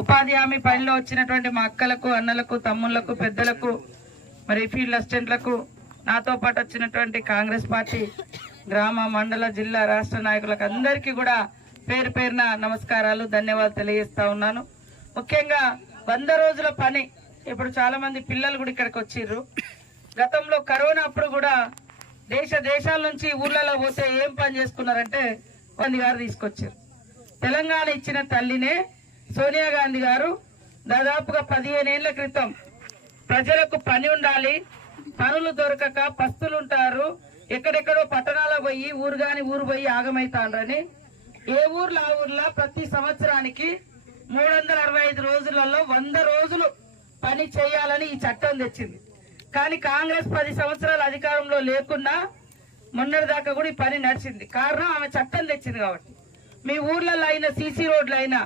ఉపాధి హామీ పనిలో వచ్చినటువంటి మా అక్కలకు, అన్నలకు, తమ్ముళ్లకు, పెద్దలకు, మరి ఫీల్డ్ అసిస్టెంట్లకు, నాతో పాటు వచ్చినటువంటి కాంగ్రెస్ పార్టీ గ్రామ, మండల, జిల్లా, రాష్ట్ర నాయకులకు అందరికీ కూడా పేరు పేరున నమస్కారాలు, ధన్యవాదాలు తెలియజేస్తా ఉన్నాను. ముఖ్యంగా 100 రోజుల పని, ఇప్పుడు చాలా మంది పిల్లలు కూడా ఇక్కడికి వచ్చిర్రు. గతంలో కరోనా అప్పుడు కూడా దేశాల నుంచి ఊర్లలో పోతే ఏం పని చేసుకున్నారంటే గాంధీ గారు తీసుకొచ్చారు. తెలంగాణ ఇచ్చిన తల్లినే సోనియా గాంధీ గారు దాదాపుగా 15 ఏళ్ల క్రితం ప్రజలకు పని ఉండాలి, పనులు దొరకక పస్తులుంటారు, ఎక్కడెక్కడో పట్టణాల పోయి ఊరు పోయి ఆగమైతాండ్రని ఏ ఊర్లో ఆ ఊర్లో ప్రతి సంవత్సరానికి 365 రోజులలో 100 రోజులు పని చేయాలని ఈ చట్టం తెచ్చింది. కానీ కాంగ్రెస్ 10 సంవత్సరాలు అధికారంలో లేకున్నా మొన్నటిదాకా కూడా ఈ పని నడిచింది. కారణం ఆమె చట్టం తెచ్చింది కాబట్టి. మీ ఊర్లలో అయినా, సీసీ రోడ్లు అయినా,